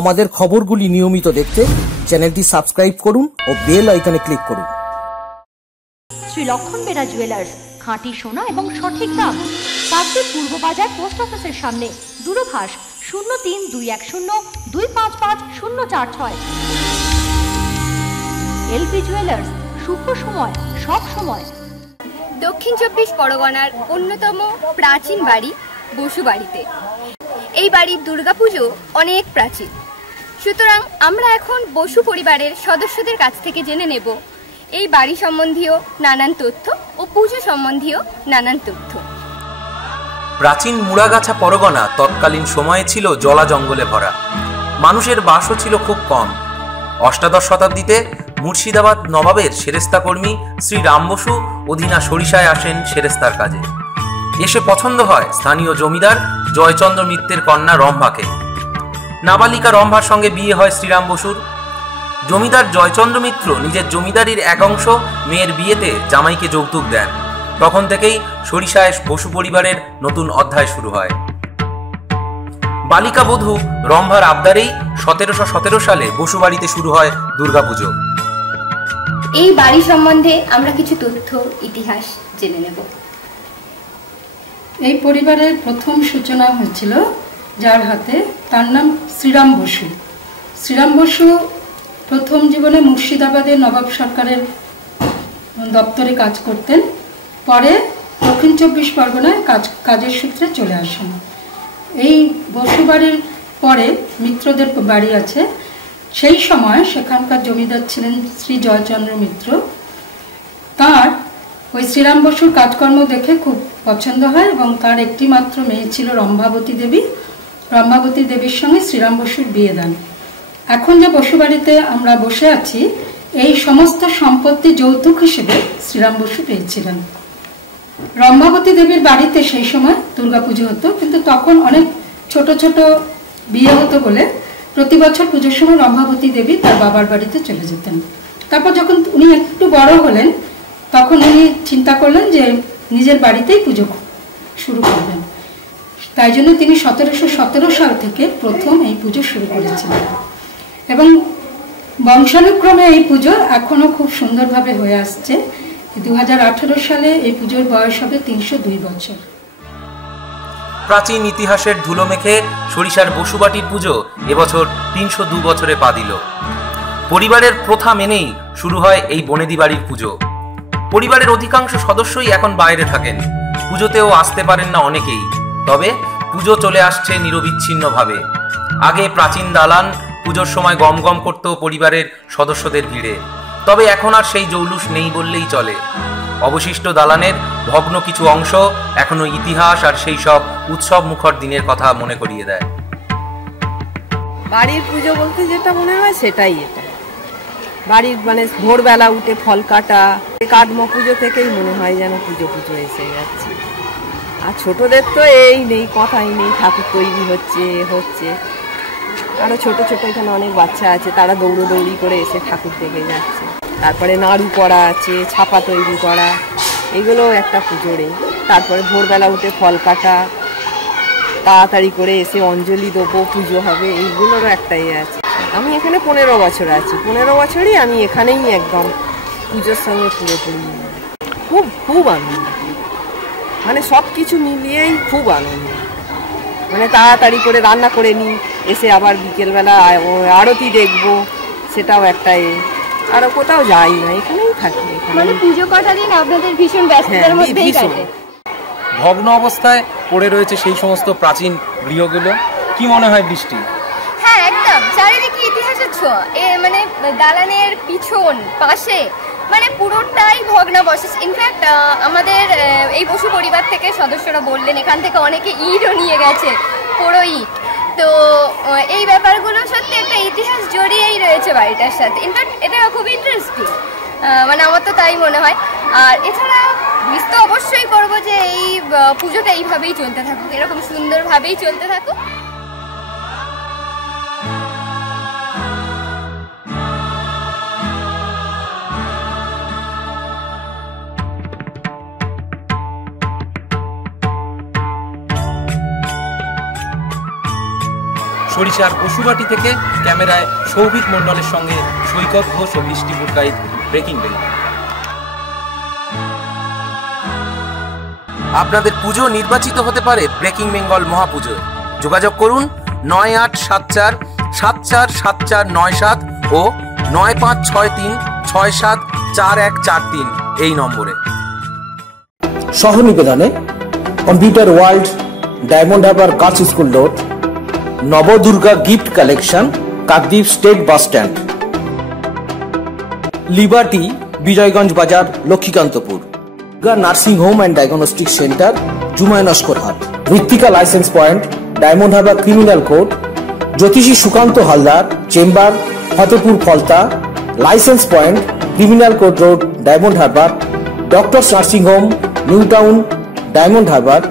আমাদের খবরগুলি নিয়মিত দেখতে চ্যানেলটি সাবস্ক্রাইব করুন ও বেল আইকনে ক্লিক করুন। শ্রী লক্ষণ বেরা জুয়েলার্স, খাঁটি সোনা এবং সঠিক দাম। কাকদ্বীপ পূর্ব বাজার পোস্ট অফিসের সামনে, দূরভাষ 03-210-255-046। এলপি জুয়েলার্স, শুভ সময় সব সময়। দক্ষিণ 24 পরগনার অন্যতম প্রাচীন বাড়ি বসুবাড়িতে। এই বাড়ির দুর্গাপুজো অনেক প্রাচীন, সুতরাং আমরা এখন বসু পরিবারের সদস্যদের কাছ থেকে জেনে নেব এই বাড়ি সম্বন্ধীয় নানান তথ্য ও পুজো সম্বন্ধীয় নানান তথ্য। প্রাচীন মুড়াগাছা পরগনা তৎকালীন সময়ে ছিল জলা জঙ্গলে ভরা। মানুষের বাসও ছিল খুব কম। অষ্টাদশ শতাব্দীতে মুর্শিদাবাদ নবাবের সেরেস্তা কর্মী শ্রী রাম বসু অধীনা সরিষায় আসেন সেরেস্তার কাজে। এসে পছন্দ হয় স্থানীয় জমিদার জয়চন্দ্র মিত্রের কন্যা রম্ভাকে। নাবালিকা রম্ভার সঙ্গে বিয়ে হয় শ্রীরাম বসুর। জমিদার জয়চন্দ্র মিত্র নিজের জমিদারির এক অংশ মেয়ের বিয়েতে জামাইকে যৌতুক দেন। তখন থেকেই সরিষায় বসু পরিবারের নতুন অধ্যায় শুরু হয়। বালিকা বধূ রম্ভার আবদারেই 1717 সালে বসুবাড়িতে শুরু হয় দুর্গাপুজো। এই বাড়ি সম্বন্ধে আমরা কিছু তথ্য ইতিহাস জেনে নেব। এই পরিবারের প্রথম সূচনা হয়েছিল যার হাতে, তার নাম শ্রীরাম বসু। শ্রীরাম বসু প্রথম জীবনে মুর্শিদাবাদের নবাব সরকারের দপ্তরে কাজ করতেন। পরে দক্ষিণ 24 পরগনায় কাজের সূত্রে চলে আসেন। এই বসু বাড়ির পরে মিত্রদের বাড়ি আছে। সেই সময় সেখানকার জমিদার ছিলেন শ্রী জয়চন্দ্র মিত্র। তার ওই শ্রীরাম বসুর কাজকর্ম দেখে খুব পছন্দ হয় এবং তার একটি মাত্র মেয়ে ছিল রম্ভাবতী দেবী। রম্ভাবতী দেবীর সঙ্গে শ্রীরাম বসুর বিয়ে দেন। এখন যে বসুবাড়িতে আমরা বসে আছি, এই সমস্ত সম্পত্তি যৌতুক হিসেবে শ্রীরাম বসু পেয়েছিলেন। রম্ভাবতী দেবীর বাড়িতে সেই সময় দুর্গাপুজো হতো, কিন্তু তখন অনেক ছোট ছোট বিয়ে হতো বলে প্রতি বছর পুজোর সময় রম্ভাবতী দেবী তার বাবার বাড়িতে চলে যেতেন। তারপর যখন উনি একটু বড় হলেন, তখন উনি চিন্তা করলেন যে নিজের বাড়িতেই পুজো শুরু করবেন। তাই জন্য তিনি 1717 সাল থেকে প্রথম এই পুজো শুরু করেছিলেন এবং বংশানুক্রমে এই পুজো এখনো খুব সুন্দরভাবে হয়ে আসছে। 2018 সালে এই পুজোর বয়স হবে 302 বছর। প্রাচীন ইতিহাসের ধুলো মেখে সরিষার বসুবাটির পুজো এবছর 302 বছরে পা দিল। পরিবারের প্রথা মেনেই শুরু হয় এই বনেদি বাড়ির পুজো। পরিবারের অধিকাংশ সদস্যই এখন বাইরে থাকেন, পুজোতেও আসতে পারেন না অনেকেই। তবে পুজো চলে আসছে নিরবিচ্ছিন্নভাবে। আগে প্রাচীন দালান পুজোর সময় গম গম করত পরিবারের সদস্যদের ভিড়ে, তবে এখন আর সেই জৌলুস নেই বললেই চলে। অবশিষ্ট দালানের ভগ্ন কিছু অংশ এখনো ইতিহাস আর সেই সব উৎসব মুখর দিনের কথা মনে করিয়ে দেয়। বাড়ির পুজো বলতে যেটা মনে হয় সেটাই এটা। বাড়ির মানে ভোরবেলা উঠে ফল কাটা, কাটমো পুজো থেকেই মনে হয় যেন পুজো পুজো এসে যাচ্ছে। আর ছোটদের তো এই নেই, কথাই নেই, ঠাকুর তৈরি হচ্ছে। আরও ছোট ছোট এখানে অনেক বাচ্চা আছে, তারা দৌড়ি করে এসে ঠাকুর দেখে যাচ্ছে। তারপরে নাড়ু করা আছে, ছাপা তৈরি করা, এগুলো একটা পুজোরে। তারপরে ভোরবেলা উঠে ফল কাটা, তাড়াতাড়ি করে এসে অঞ্জলি দেবো, পুজো হবে, এইগুলোরও একটাই আছে। আমি এখানে 15 বছর আছি। 15 বছরই আমি এখানেই একদম পুজোর সঙ্গে পুরোপুরি খুব আনন্দ, মানে সব কিছু মিলিয়েই খুব আনন্দ। মানে তাড়াতাড়ি করে রান্না করে নিই, এসে আবার বিকেলবেলা আরতি দেখবো, সেটাও একটা আরও কোথাও যাই না, এখানেই থাকি। মানে পুজো কটা দিন আপনাদের ভীষণ ব্যস্ততার মধ্যেই কাটে। ভগ্ন অবস্থায় পড়ে রয়েছে সেই সমস্ত প্রাচীন গৃহগুলো। কি মনে হয় বৃষ্টি? হ্যাঁ, একদম চারিদিকে ইতিহাসের ছোঁয়া। মানে দালানের পিছন পাশে মানে পুরোটাই ভগ্নাবশেষ। ইনফ্যাক্ট আমাদের এই বসু পরিবার থেকে সদস্যরা বললেন এখান থেকে অনেকে ইটও নিয়ে গেছে, পুরো ইট। তো এই ব্যাপারগুলো সত্যি একটা ইতিহাস জড়িয়েই রয়েছে বাড়িটার সাথে। ইনফ্যাক্ট এটা খুব ইন্টারেস্টিং, মানে আমার তো তাই মনে হয়। আর এছাড়া মিস তো অবশ্যই করবো যে এই পুজোটা এইভাবেই চলতে থাকুক, এরকম সুন্দরভাবেই চলতে থাকুক। সরিষার পশুবাটি থেকে ক্যামেরায় সৌভিক মণ্ডলের সঙ্গে সৈকত ঘোষ ও বৃষ্টি পুরকাইত, ব্রেকিং বেঙ্গল। আপনাদের পুজো নির্বাচিত হতে পারে ব্রেকিং বেঙ্গল মহাপুজোয়। যোগাযোগ করুন 9874747497 ও 9563674143 এই নম্বরে। সহ নিবেদনে computer world, Diamond Harbour girls school road, Nabadurga gift collection, Kakdwip state bus stand, liberty, Bijoyganj বাজার, Lakshmikantapur, nursing home and diagnostic centre, জুমায়নস্করহাট, Ritwika licence point, Diamond Harbour criminal court, জ্যোতিষী Sukanta Haldar chamber, Fatepur Falta, licence point, criminal court road, Diamond Harbour, doctors nursing home, new town, Diamond Harbour,